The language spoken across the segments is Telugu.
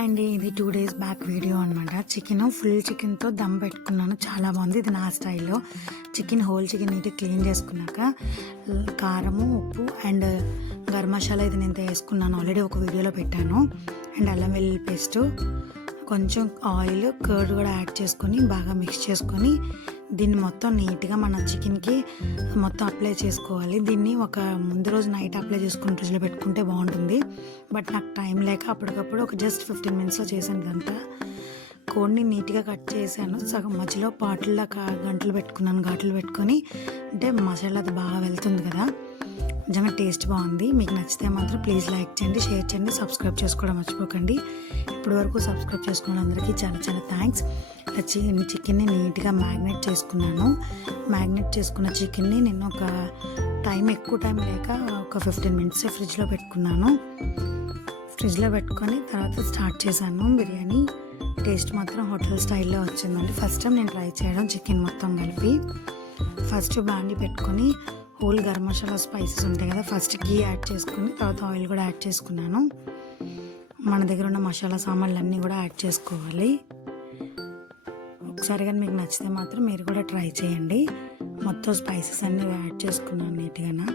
అండ్ ఇది 2 days బ్యాక్ వీడియో అనమాట. ఫుల్ చికెన్తో దమ్ పెట్టుకున్నాను, చాలా బాగుంది. ఇది నా స్టైల్లో హోల్ చికెన్ నీట్గా క్లీన్ చేసుకున్నాక కారము, ఉప్పు అండ్ గరం మసాలా ఇది నేను వేసుకున్నాను, ఆల్రెడీ ఒక వీడియోలో పెట్టాను. అండ్ అల్లం వెల్లుల్లి పేస్టు, కొంచెం ఆయిల్, కర్డ్ కూడా యాడ్ చేసుకొని బాగా మిక్స్ చేసుకొని దీన్ని మొత్తం నీట్గా మన చికెన్కి మొత్తం అప్లై చేసుకోవాలి. దీన్ని ఒక ముందు రోజు నైట్ అప్లై చేసుకుని ఫ్రిడ్జ్లో పెట్టుకుంటే బాగుంటుంది. బట్ నాకు టైం లేక అప్పటికప్పుడు ఒక జస్ట్ 15 minutesలో చేశాను. ఇదంతా కోడిని నీట్గా కట్ చేశాను, సగం మధ్యలో పాటల్లో గంటలు పెట్టుకున్నాను, ఘాట్లు పెట్టుకొని, అంటే మసాలా అది బాగా వెళ్తుంది కదా. నిజంగా టేస్ట్ బాగుంది. మీకు నచ్చితే మాత్రం ప్లీజ్ లైక్ చేయండి, షేర్ చేయండి, సబ్స్క్రైబ్ చేసుకోవడం మర్చిపోకండి. ఇప్పటి వరకు సబ్స్క్రైబ్ చేసుకున్న అందరికీ చాలా చాలా థ్యాంక్స్. చికెన్ని నీట్గా మ్యాగ్నేట్ చేసుకున్నాను. మ్యాగ్నేట్ చేసుకున్న చికెన్ని నేను ఒక ఎక్కువ టైం లేక ఒక 15 minutes ఫ్రిడ్జ్లో పెట్టుకున్నాను. ఫ్రిడ్జ్లో పెట్టుకొని తర్వాత స్టార్ట్ చేశాను బిర్యానీ. టేస్ట్ మాత్రం హోటల్ స్టైల్లో వచ్చిందండి. ఫస్ట్ టైం నేను ట్రై చేయడం చికెన్ మొత్తం కలిపి. ఫస్ట్ బాండి పెట్టుకొని హోల్ గరం మసాలా స్పైసెస్ ఉంటాయి కదా, ఫస్ట్ గీ యాడ్ చేసుకుని తర్వాత ఆయిల్ కూడా యాడ్ చేసుకున్నాను. మన దగ్గర ఉన్న మసాలా సామాన్లు అన్నీ కూడా యాడ్ చేసుకోవాలి. ఒకసారి కానీ మీకు నచ్చితే మాత్రం మీరు కూడా ట్రై చేయండి. మొత్తం స్పైసెస్ అన్నీ యాడ్ చేసుకున్నాను నీట్గా.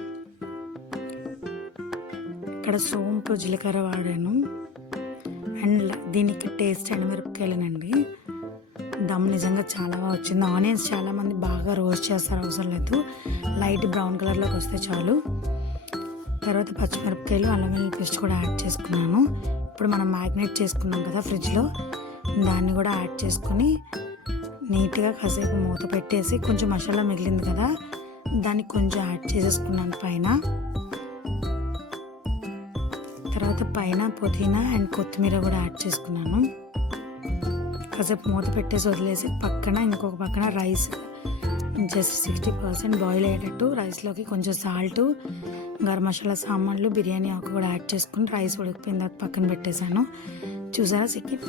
ఇక్కడ సోంపు, జీలకర్ర వాడాను. అండ్ దీనికి టేస్ట్ ఎండుమిరపకాయలేనండి. దమ్ నిజంగా చాలా బాగా వచ్చింది. ఆనియన్స్ చాలామంది బాగా రోస్ట్ చేస్తారు, అవసరం లేదు, లైట్ బ్రౌన్ కలర్లోకి వస్తే చాలు. తర్వాత పచ్చిమిరపకాయలు, అల్లం వెల్లుల్లి పేస్ట్ కూడా యాడ్ చేసుకున్నాను. ఇప్పుడు మనం మ్యాగ్నేట్ చేసుకున్నాం కదా ఫ్రిడ్జ్లో, దాన్ని కూడా యాడ్ చేసుకొని నీట్గా కాసేపు మూత పెట్టేసి, కొంచెం మసాలా మిగిలింది కదా దాన్ని కొంచెం యాడ్ చేసేసుకున్నాను పైన. తర్వాత పైన పుదీనా అండ్ కొత్తిమీర కూడా యాడ్ చేసుకున్నాను. కాసేపు మూత పెట్టేసి వదిలేసి ఇంకొక పక్కన రైస్ జస్ట్ 60% బాయిల్ అయ్యేటట్టు రైస్లోకి కొంచెం సాల్ట్, గరం మసాలా సామాన్లు, బిర్యానీ ఆకు కూడా యాడ్ చేసుకుని రైస్ ఉడికిపోయిన తర్వాత పక్కన పెట్టేశాను. చూసారా,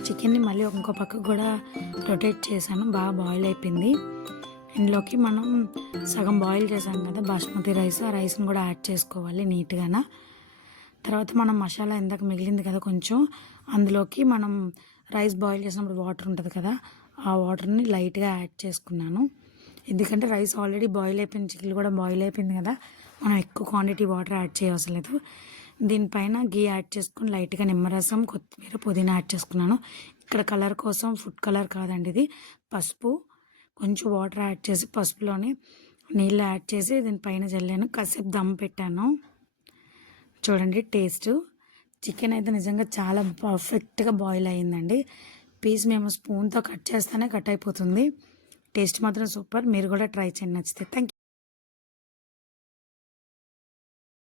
చికెన్ని మళ్ళీ ఇంకో పక్కకు కూడా రొటేట్ చేశాను, బాగా బాయిల్ అయిపోయింది. ఇందులోకి మనం సగం బాయిల్ చేసాం కదా బాస్మతి రైస్, ఆ రైస్ని కూడా యాడ్ చేసుకోవాలి నీట్గా. తర్వాత మనం మసాలా ఇందాక మిగిలింది కదా కొంచెం, అందులోకి మనం రైస్ బాయిల్ చేసినప్పుడు వాటర్ ఉంటుంది కదా, ఆ వాటర్ని లైట్గా యాడ్ చేసుకున్నాను. ఎందుకంటే రైస్ ఆల్రెడీ బాయిల్ అయిపోయింది, చికెన్ కూడా బాయిల్ అయిపోయింది కదా, మనం ఎక్కువ క్వాంటిటీ వాటర్ యాడ్ చేయవలసిన లేదు. దీనిపైన గీ యాడ్ చేసుకుని లైట్గా నిమ్మరసం, కొత్తిమీర, పుదీనా యాడ్ చేసుకున్నాను. ఇక్కడ కలర్ కోసం ఫుడ్ కలర్ కాదండి, ఇది పసుపు. కొంచెం వాటర్ యాడ్ చేసి పసుపులోని నీళ్ళు యాడ్ చేసి దీనిపైన చల్లాను, కాసేపు దమ్ పెట్టాను. చూడండి టేస్ట్, చికెన్ అయితే నిజంగా చాలా పర్ఫెక్ట్గా బాయిల్ అయ్యిందండి. పీస్ మేము స్పూన్తో కట్ చేస్తేనే కట్ అయిపోతుంది. టేస్ట్ మాత్రం సూపర్. మీరు కూడా ట్రై చేయండి, నచ్చితే. Thank you.